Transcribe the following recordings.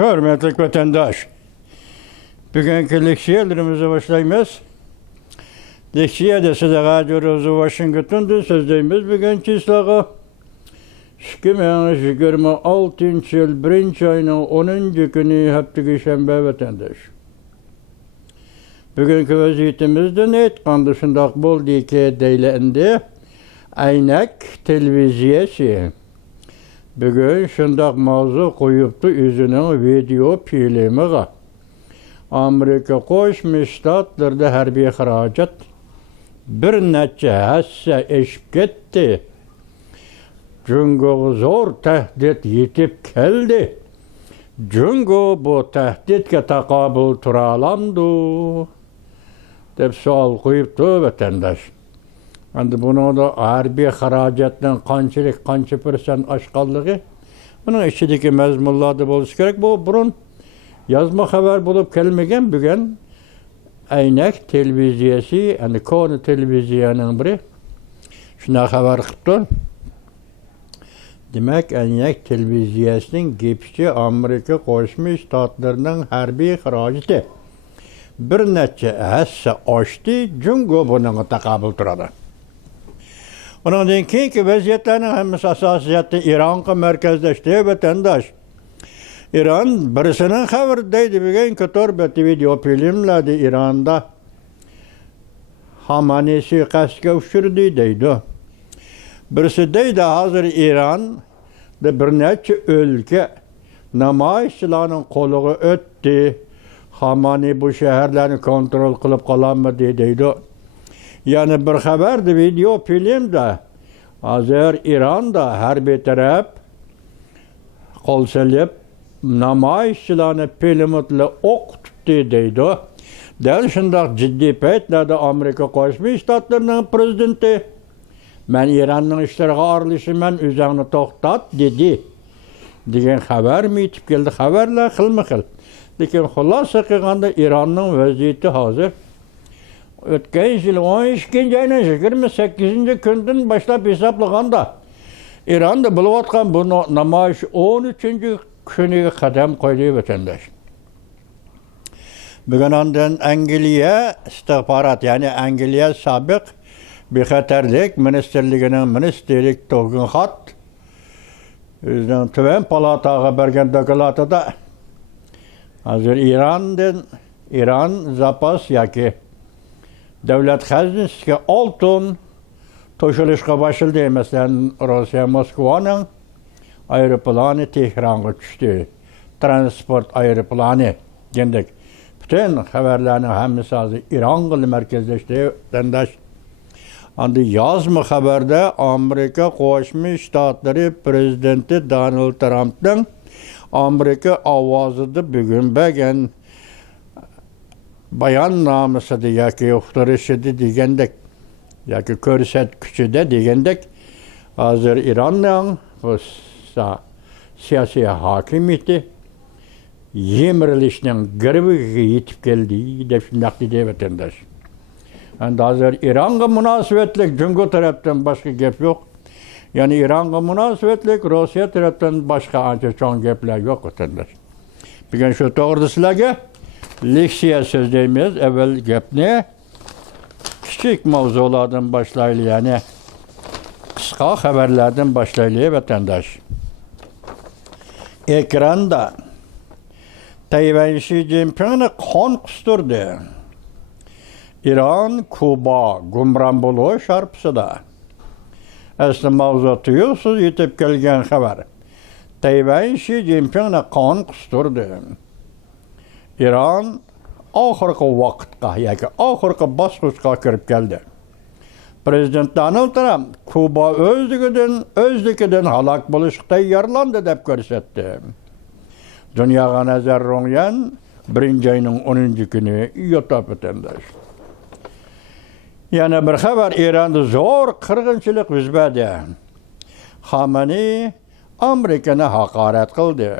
Hürmetli vatandaş, bugünkü leksiyalarımıza başlayımız. Leksiyada size görüyoruz Washington'da sözdeyimiz bugünkü islağı. 2026 yıl 1. ayının 10. günü hafta şembe vatandaş. Bugünkü vaziyetimizde ne etkandı şundak bol ki deylendi. Aynak televiziyesi. Bugün şundak mavzu koyuptu yüzünün video filmi. Amerika Koşmuş Ştatlar'da harbiy xarajat bir neçe hassa eşip gitti. Çünkü zor tehdit yetip geldi. Çünkü bu tehditke takabül turalandı. Dep sual koyuptu vatandaş. Şimdi bunu da harbiy xarajatdan qancha persen aşqallığı. Bunun içindeki mezmunlarda bolsa gerek. Bu burun yazma haber bulup kelmegen bugün aynak televiziyasi, yani konu televiziyanın biri. Şuna haber qıptı. Demek aynak televiziyasının gepçi Amerika Koşmuş Ştatlarının harbiy xarajatı bir neçe hassa aştı, çünkü bunun takabül turadı. Onun keyinki vaziyetlerinin hemisi asasiyeti İran'a merkezleşti vatandaş. İran birisinin haberdeydi bugün kötü video filmlerde İran'da Hamani suikastga uçurdu deydi. Birisi deydi hazır İran'da bir neçe ülke namayişçilerin koluğu öttü. Hamani bu şehirlerini kontrol kılıp kalanmadı deydi. Yani bir haberdi video filmde hazır İran'da her bir taraf kol selip namayişçilerini filmle ok tuttu deydi. Del şundak ciddi peytlerde Amerika Koşmuş Ştatlarının prezidenti ben İran'ın işlerine aralışım ben üzerine toktat dedi. Degen haber mi yetip geldi haberler kıl. Lekin xulasa qilganda İran'ın vaziyeti hazır. Ötken yıl 12. ayının 28. günden başlap hesaplaganda İran'da buluyotgan bu namayış 13. günüge kadam koydu vatandaş. Bugün ondan Angliya istihbarat, yani Angliya sabık bexatarlik ministerliğinin ministerlik to'g'in xat o'zining Tuvan palataga bergan doklatada hazır İran zapas yoki davlat xazinasiga oltin to'shilishga başladı. Masalan, Rossiya Moskvaning aeroplani Tehronga tushdi. Transport aeroplani dedik. Bütün haberlerin hammasi hozir İran merkezleşti. Vatandaş andi yazma haberde Amerika Qo'shma Shtatlari prezidenti Donald Trump'dan Amerika ovozida bugün bergan bayonnomasida yoki uqtirishida degandek yoki ko'rsatkichida degandek hozir İranning siyosiy hokimiyati yemirilishning girbiga yetib keldi deb shunday deydi vatandaş. Yani hozir İran'a münasebetlik Cumhur taraftan başka gap yok. Yani İran'a münasebetlik Rusya taraftan başka ancha çoğun gaplar yok vatandaş. Bugün şu to'g'rida sizlarga leksiya so'zlaymiz. Evvel gapni kichik mavzulardan başlaylı, yani qisqa haberlerden başlaylı vatandaş. Ekranda Tayvan Xi Jinpingni qon qustirdi. İran, Kuba, Gumrambulu şarpısıda. Aslı mavzu tuyuqsiz yetib kelgan xabar. Tayvan Xi Jinpingni qon qustirdi. İran oxirgi vaqtga yoki oxirgi bosqichga kirib keldi. Prezident Donald Trump Kuba o'zligidan halok bo'lishga tayyorlandi deb ko'rsatdi. Dunyoga nazar ro'ngan 1. ayının 10. günü yo'tab vatandaş. Yana bir xabar, İran'da zo'r qirg'inchilik yuz berdi. Xamani Amerikani haqorat qildi.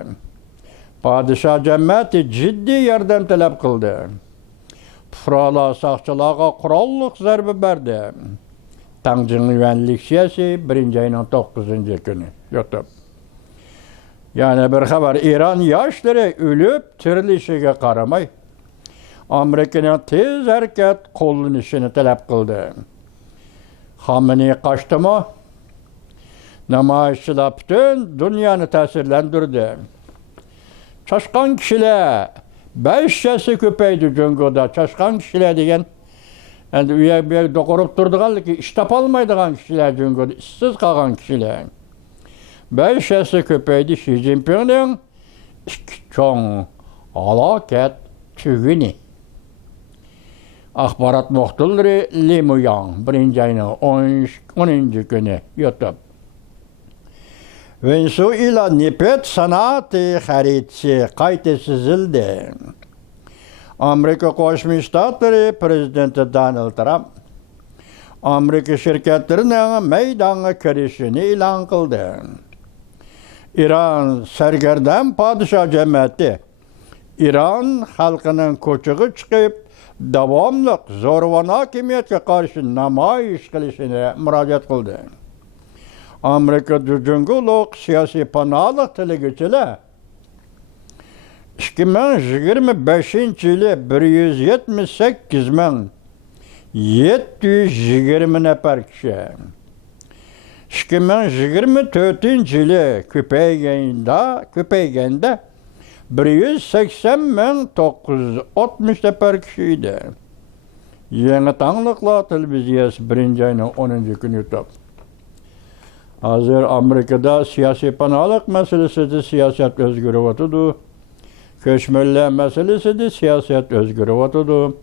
Podshoh jamiyati jiddiy yordam talab qildi. Fuqarolar soqchilarga qurolliq zarba berdi. Tanjin leksiyasi 1. ayının 9. günü yo'tab. Yani bir haber İran yaşları ölüp tirilişiga qaramay Amerika'nın tez hareket qo'llanishini talab qildi. Xamenei qaçtımı? Namoyishchilar butun dunyoni ta'sirlantirdi. Chaşqan kishilar 5 ko'paydi Jungoda. Chaşqan kishilar degan endi u yoq bu yoqda qurib turdiganligi ish topolmaydigan kishilar Jungoda, ishsiz qolgan kishilar. 5 ko'paydi. Xi Jinpingning ikki cho'ng halokat tuguni. Axborot muxbiri Li Muyang 1-ayning 10 kuni YouTube. Venezuela nefret sanati xaritasi qayta chizildi. Amerika Qo'shma Shtatlari prezidenti Donald Trump Amerika shirkatlarining maydonga kirishini e'lon qildi. İran sargardam podshoh jamiyati İran xalqining ko'chaga chiqib davomli zo'ravon hokimiyatga qarshi namoyish qilishini murojaat qildi. Amerika Jungo'liq siyosiy panohlik tilaguchilar 2025-yili 178.720 nafar kishi, 2024-yili ko'payganda 180.960 nafar kishi edi. Yangi tangliklar televiziyasi 1-ayning 10 kuni YouTube. Hozir Amerikada siyosiy panohlik masalasida siyosat o'zgaryapti. Ko'chmanlar masalasida siyosat o'zgaryapti.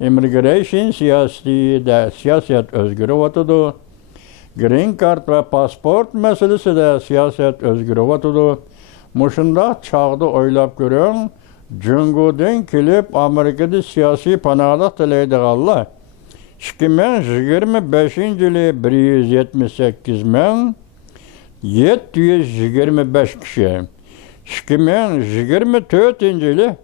Immigration siyosatida siyosat o'zgaryapti. Green card va pasport masalasida siyosat o'zgaryapti. Mushundaq chog'da o'ylab ko'ring, Jungodan kelib Amerikada siyosiy panohlik tilaydiganlar 2025-yili 178.725 kishi, 2024-yili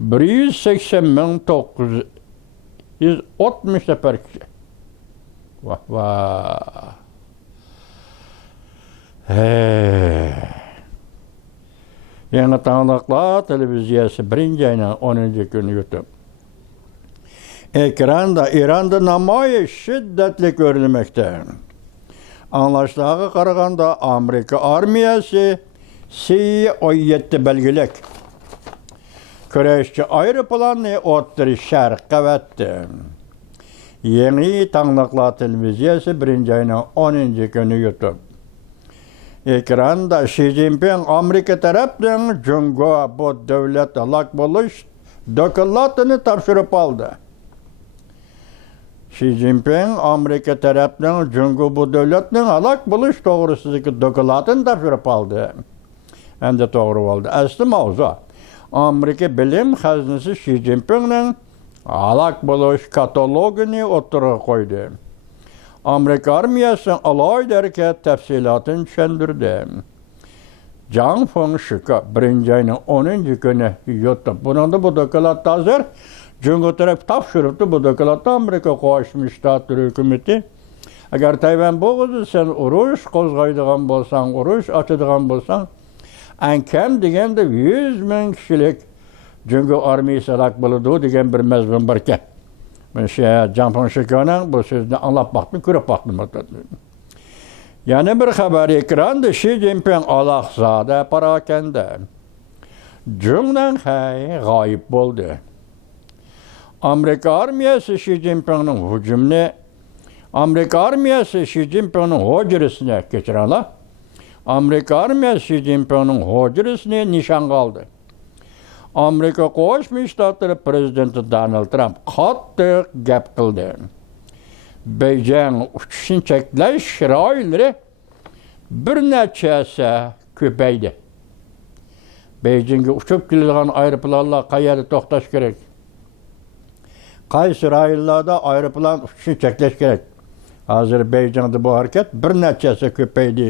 180.960 nafar kishi. Vah vah. Yangi tangliklar televiziyasi 1-ayning 10 kuni YouTube. Ekranda İran'da namoyish shiddatli ko'rilmoqda. Anlaşılaga qaraganda Amerika armiyasi C-17 belgilek kurashchi aeroplanni o'ttirish sharqqa vatdi. Yangi tangliklar televiziyasi 1-ayning 10 kuni YouTube. Ekranda Xi Jinping Amerika tarafdan Jungo bu davlat halok bo'lish dokladini topshirib oldi. Xi Jinping Amerika tarafdan Jungo bu davlatning halok bo'lish to'g'risidagi dokladini topshirib oldi. Endi to'g'ri bo'ldi. Asli mavzu Amerika bilim xazinasi Xi Jinpingning halok bo'lish katalogini o'tirg'a qo'ydi. Amerika armiyasi alohida harakat tafsilotini tushuntirdi. Jang Fengshika 1-ayning 10 kuni YouTube. Buningda bu doklad hozir Jungo taraf topshiribdi. Bu dokladda Amerika Qo'shma Shtatlari hukumati agar Tayvan bo'g'izda sen urush qo'zg'aydigan bo'lsang, urush ochadigan bo'lsang, kam deganda 100,000 kishilik Jungo armiyasi halok bo'ladi degan bir mazmun bor ekan. Men Jang Fengshikaning bu so'zni anglab baxtni ko'rib baxtni. Yana bir xabar ekranda Xi Jinping Alahzoda parakanda Jungdan g'oyib bo'ldi. Amerika armiyasi Xi Jinpingning hujrasini kechirala. Amerika armiyasi Xi Jinpingning hujrasini nishonga oldi. Amerika Qo'shma Shtatlari prezidenti Donald Trump qattiq gap qildi. Beijing uchishni cheklash sharoitlari bir nechasi ko'paydi. Beijingga uchib keladigan aeroplanlar qayerda to'xtash kerak? Qaysi rayonlarda aeroplan uchishni cheklash kerak? Hozir Beijingda bu harakat bir nechasi ko'paydi.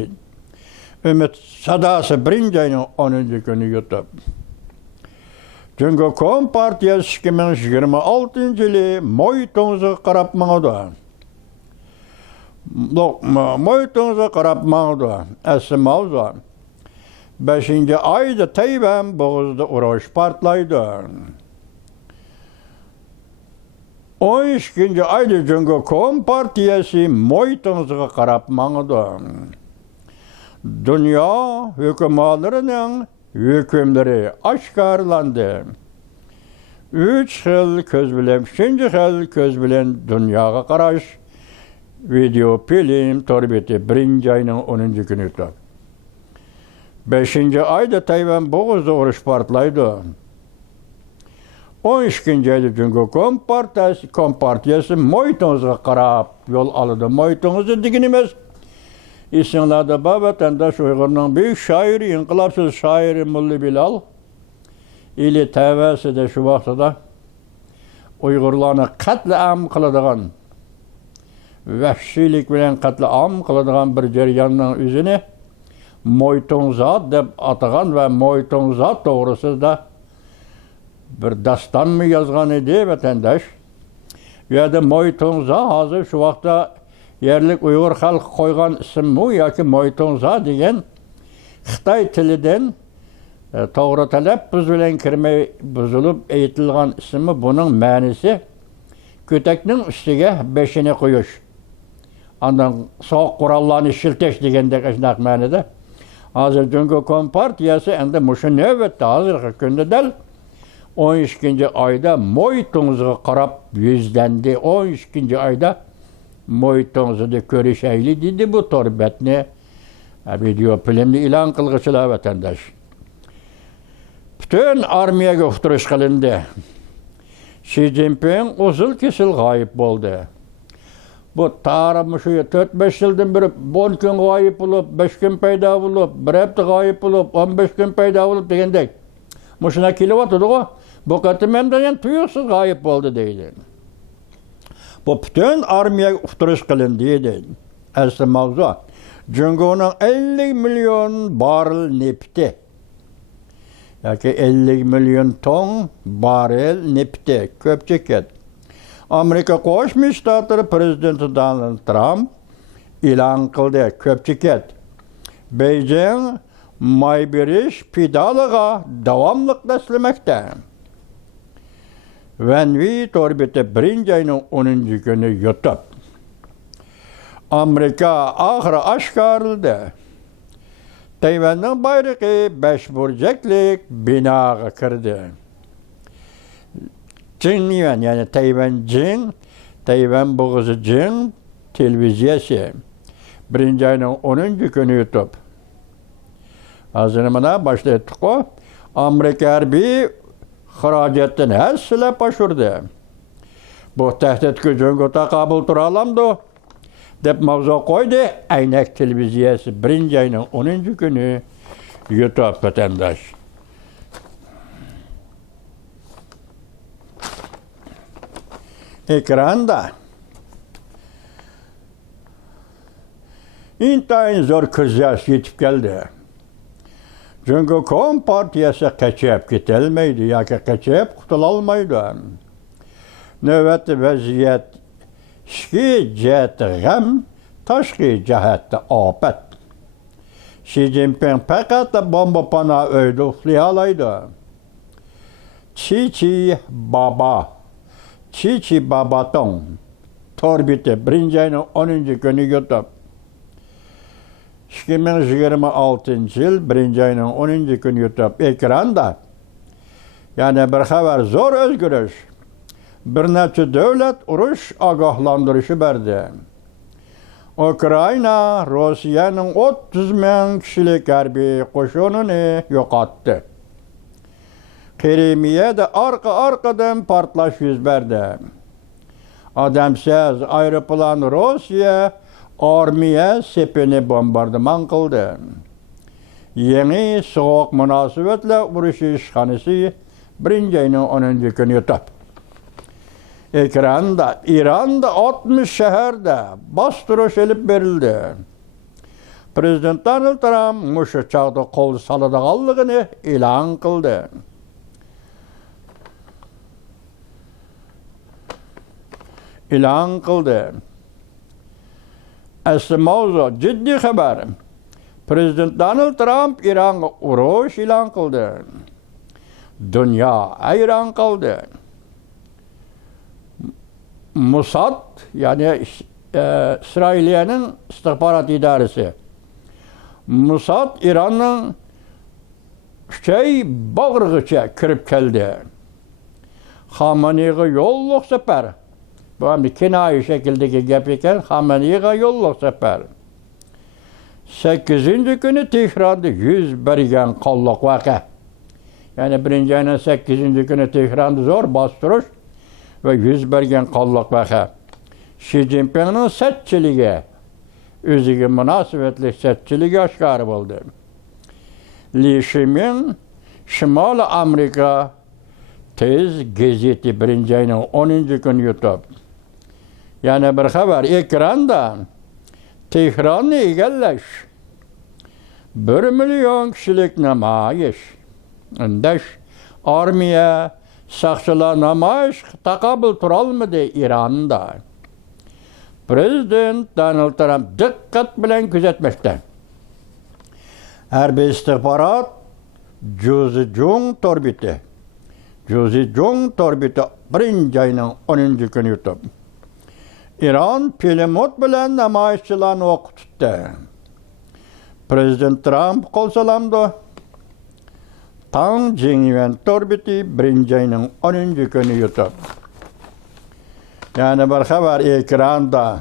Umid sadosi 1-ayning 10 kuni YouTube. Jungo Kompartiyasi 2026-yili Moytongga qarab mangdi. Moytongga qarab mangdi. Asli mavzu 5. ayda Tayvan boğazda uruş partlaydı. 12. ayda Cumhuriyet Partiyası moytunuzga qarap maňydy. Dünya hükümetlerinin hükümleri aşkarlandı. 3 xil köz bilen, 3-nji xil köz bilen dünyaga qaraş video film torbeti 1-nji aýynyň 10-njy güni ötdi. 5-nji aýda Tayvan boğazda uruş partlaýdy. 12-nji aýda Cumhuriyet Kompartiyasy moýtuňyzga qarap yol aldy. Moýtuňyzy digin emes. İstinlada vatandaş Uygur'un büyük şairi, inkılapsız şairi Mulli Bilal ili tevessüde şu vaxtada Uygurlarını katliam kılıdığan, vəhşilik bilen katliam kılıdığan bir ceryanın üzünü Moytunzat dep atağan ve Moytunzat doğrusu da bir dastan mı yazgan idi vatandaş? Ya da Moytunzat hazır şu vaxta yerlik Uygur halkı koygan isim bu ya ki Moytunza deyen Xitay tilinden toğru talappuz bilen kirmey buzulup eğitilgan ismi bunun manisi köteknin üstüge 5'ini koyuş. Ondan soğuk kurallarını şilteş degende kaçnak manide. Hazır Cumhuriyet Kompartiyası ende muşu növbette hazır günde del 12. ayda Moytunuzga qarap yüzlendi. 12. ayda Moytuňyzy körüşäýli dedi bu torbetni video filmni ilan kılgıçylar vatandaş. Bütün armiyaga uhturiş kılındı. Xi Jinping uzul kesil gaýyp boldy. Bu tarapmy şu 4-5 ýyldan beri 10 gün gaýyp bolup, 5 gün peýda bolup, 1 hepde gaýyp bolup, 15 gün peýda bolup degendek. Muşuna kelip atdy-dy. Bu gaty memden tuýuksuz gaýyp boldy diýdi. Bu bütün armiya uhturiş kılındı dedi. Aslı mavzu. Cumhuriyet'in 50 milyon baril nefti. Yani 50 milyon ton baril nefti. Köpçeket. Amerika Koşmuş Ştatları Prezidenti Donald Trump ilan kıldı. Köpçeket. Beijing may beriş pidalığa davamlık deslemekte. Venvi torbete 1-nji aýynyň 10-njy güni ýutup. Amerika ahira aşkaryldy. Tayvanyň bayragy 5 burjaklyk binaga kirdi. Jinyan yani Tayvan boğazı Jin televiziýasy 1-nji aýynyň 10-njy güni ýutup. Hazır mana başlaýdyk. Amerika harby xarajatdan hässilep başurdy. Bu tehdit gücüne takabul tura alamdy dep mavzu koydy. Aynak televiziýasy 1-nji aýynyň 10-njy güni ýutup vatandaş. Ekranda intaýyn zor kriz yetip geldi. Cumhuriyet Kompartiyası kaçıp gitelmeydi, ya ki kaçıp kutulalmaydı. Növbetli vəziyyət şki cəhətdə gəm, taşqi cəhətdə afət. Xi Jinping fəqət də bomba pana öydə uxlayalaydı. Çi Babaton torbiti 1-nji aýynyň 10-njy güni ýutup. 2026 yıl 1-nji aýynyň 10-njy güni ýutup ekranda. Yani bir haber zor özgürüş. Bir neçe devlet uruş agahlandırışı berdi. Ukrayna Russiýanyň 30 000 kişilik harbi koşununy ýokatdy. Krimiýede arkadan partlaş yüz berdi. Adamsız aeroplan Russiýa armiya sepini bombardıman kıldı. Yeni soğuk münasibetle uruş işhanesi 1-nji aýynyň 10-njy güni ýutup. Ekranda İran'da 60 şehirde bastırış elip berildi. Prezident Donald Trump muşu çağda kol saladığallıgını ilan kıldı. Aslı mavzu ciddi haber. Prezident Donald Trump İran'a uruş ilan kıldı. Dünya hayran kaldı. Mossad, yani İsrailiye'nin istihbarat idaresi. Mossad İran'ın bağırgıça kirip geldi. Xamenei'ye yolluk sefer. Bu hem kinayi şekildeki gap iken Xamenei'ye yolluk sefer. 8. günü Tehran'da 100 bergen qolliq vaka. Yani birinci ayının 8. günü Tehran'da zor bastırış ve 100 bergen qolliq vaka. Xi Jinping'nin setçiligi, özüge münasibetli setçiligi aşkarı oldu. Li Shimin Şimal Amerika tez gezeti birinci ayının 10. günü YouTube. Yani bir haber ekranda Tehran'ı egellaş. 1 milyon kişilik namayiş. Indaş armiya saqçılar namayiş taqabul turalmadı İran'da. Prezident Donald Trump dikkat bilen gözetmekte. Harbiy istihbarat Jung torbiti. Jung torbiti birinci ayının 10. günü YouTube. İran pilimot bilen namayişçilarını okuttu. Prezident Trump kol salamdı. Tang Jingyuan torbiti birinci ayının 10. günü YouTube. Yani bir haber ekranda.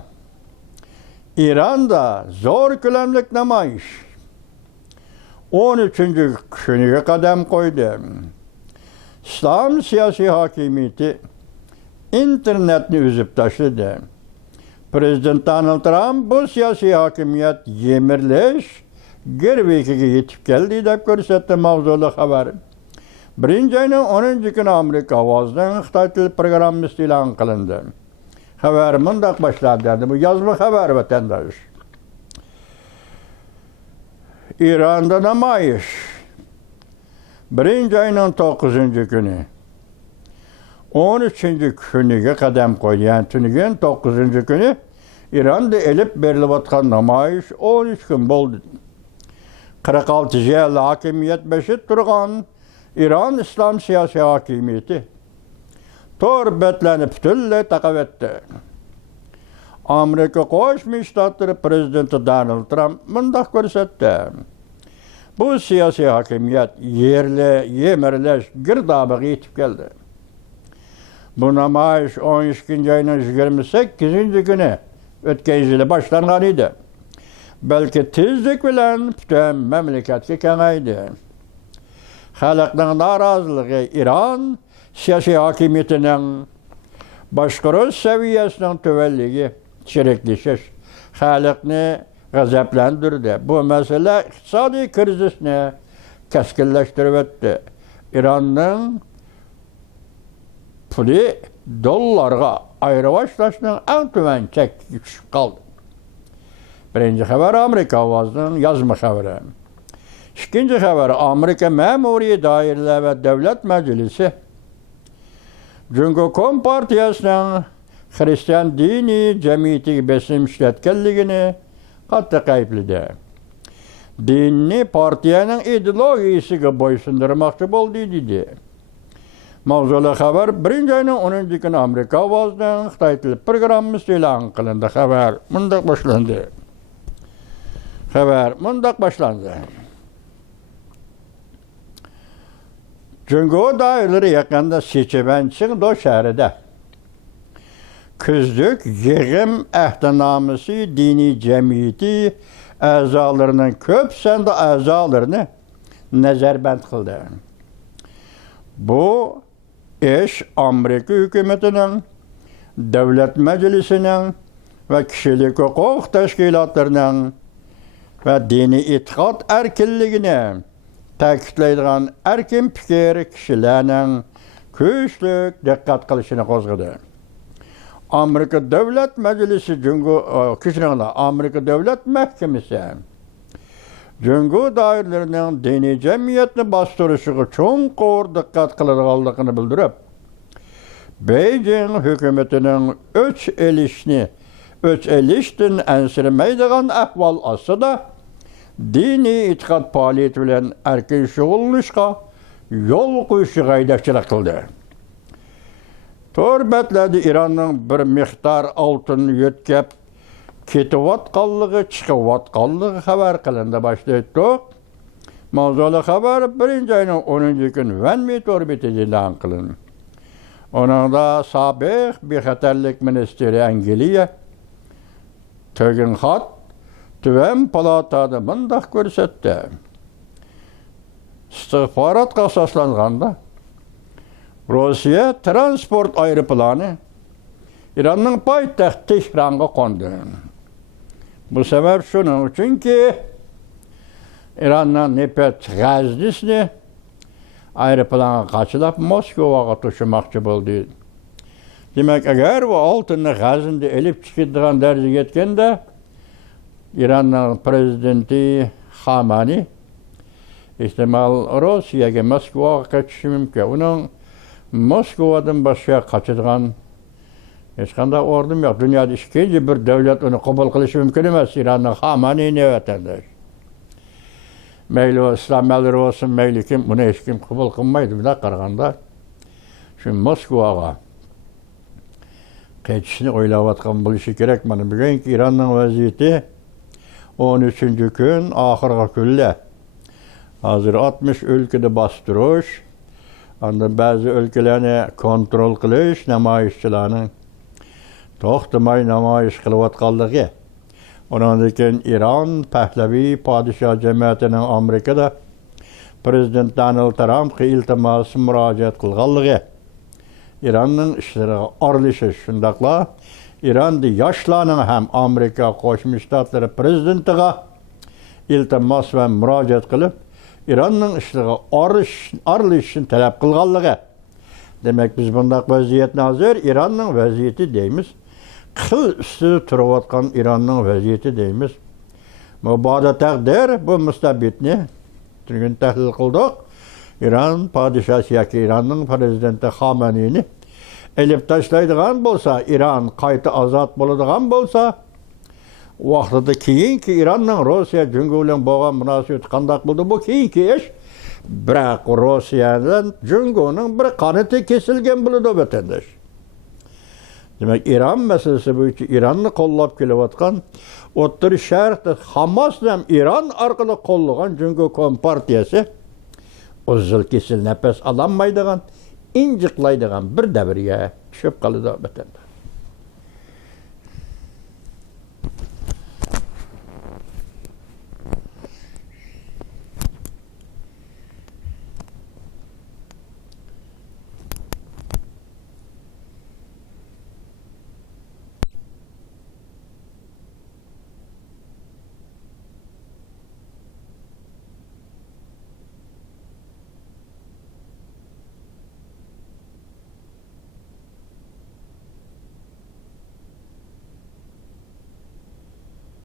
İran'da zor külemlik namayiş. 13. günüge kadem koydu. İslam siyasi hakimiyeti internetini üzüp taşıdı. Prezident Donald Trump bu siyasi hakimiyet yemirleş, Gerveki'ye yetip geldi dep görsetdi mavzulu haber. Birinci ayının 10. günü Amerika avazdan Xitay tili programması ilan kılındı. Haber mındak başladı dedi. Bu yazma haber vatandaş. İran'da namayiş. Birinci ayının 9. günü. 13. günüge kadem koydu. Yani tünügen 9. günü İran'da elip berilip atkan namayiş 13 gün oldu. 46 yıl hakimiyet beşit durgan İran İslam siyasi hakimiyeti torbetlenip tülle takavetti. Amerika Koşmuş Ştatları Prezidenti Donald Trump mındak görsetti. Bu siyasi hakimiyet yerli yemirleş girdabı yetip geldi. Bu namayiş 12. ayının 28. günü ötken yılı başlangan idi. Belki tezlik bilen bütün memleketki kengaydi. Halkın narazılığı İran siyasi hakimiyetinin başkuruş seviyesinin tüvelligi çirekleşiş halkını gazaplandırdı. Bu mesele iktisadi krizisini keskinleştirip etti. İran'ın pulu dollarga ayrıvaşlaşının en tüven çekip kaldı. Birinci haber Amerika avazının yazma haberi. İkinci haber Amerika Memuri Daireler ve Devlet Meclisi Cumhuriyet Partiyasının Hristiyan dini cemiyeti besim işletkenliğini katı kayıplıydı. Dini partiyanın ideolojisi boysundurmakçı oldu dedi. Mavzulu haber birinci ayının 10. günü Amerika avazının Xitay tili programması ilan kılındı. Haber mındak başlandı. Cumhuriyet daireleri yakında seçivençin do şehride. Küzdük yığım ehtinamısı dini cemiyeti azalarının köp sende azalarını nezarband kıldı. Bu iş Amerika hükümetinin, devlet meclisinin ve kişilik hukuk teşkilatlarının ve dini itikat erkinliğini ta'kidlaydigan erkin fikir kişilerinin güçlük dikkat kılışını kozgadı. Amerika Devlet Meclisi Amerika Devlet Mahkemesi Cumhuriyet dairelerinin dini cemiyetini bastırışığı çoğun dikkat kılınıldığını bildirip Beijing hükümetinin öç eliştin ensirmeydiğin ahval ası da dini itiqat faaliyeti bilen erkin şug'ullanishga yol qo'yishga haydakchilik qildi. To'rbatladi İranning bir miqdor oltinni yo'tkab ketayotganligi, chiqayotganligi xabar qilindi boshlaydi. Mavzuli xabar 1-ayning 10-kuni Vanmi to'rbetida e'lon qilindi. Onunda sabiq bexatarlik ministri Angliya Tögün xat Tüven palatada mındaq ko'rsatdi. İstihbaratga asoslanganda Rossiya transport aeroplani İranning poytaxti Tehronga qo'ndi. Bu sabab shuning uchunki İranning Nefet G'aznisni aeroplanga qachilab Moskvaga to'shimoqchi bo'ldi. Demak, agar bu oltinni G'aznida elib chiqadigan darajaga yetganda İranning prezidenti Xamani ehtimal Rossiyaga Moskvaga qaytishi mumkin. Uning Moskvadan boshqa qochadigan hech qanday o'rnim yo'q. Dunyoda ikkinchi bir davlat uni qabul qilishi mumkin emas. İranning Xamanini vatandosh. Mayli islom malari bo'lsin, mayli kim, buni hech kim qabul qilmaydi. Bunday qaraganda shu Moskvaga qaytishni o'ylayotgan bo'lishi kerak. Mana bugungi İranning vaziyati 13-kun oxirgi kunlar. Hozir 60 ülkede bastırış, anda bazı ülkelerni kontrol qilish, namoyishchilarning to'xtamay namoyish qilayotganligi. Ondan keyin İran Pahlavi podshoh jamiyatining Amerikada prezident Donald Trumpga iltimos murojaat qilganligi. İranning ishlariga aralashish shundaqla İran'da yoshlarning ham Amerika Qo'shma Shtatlari prezidentiga iltimos va murojaat qilib İranning ishlariga aralashishni talab qilganligi. Demak, biz bundaq vaziyatni hozir İranning vaziyati deymiz. Qil ustida turayotgan İranning vaziyati deymiz. Mabodo taqdir bu mustabidni tugun tahlil qildik. İran podshosi yoki İranning prezidenti Xamanini elib tashlaydigan bo'lsa, İran qayta ozod bo'ladigan bo'lsa, vaqtida keyingi İranning Rossiya jungi bilan bo'lgan munosabati qanday bo'ldi? Bu keyingi ish. Biroq Rossiyadan jungining bir qanoti kesilgan bo'ladi vatandosh. Demak, İran masalasi bo'yicha İranni qo'llab kelayotgan O'rta Sharqda Hamas ham İran orqali qo'llagan jungi kompartiyasi uzil kesil nafas ololmaydigan, injiqlaydigan bir davrga tushib qoladi vatandosh.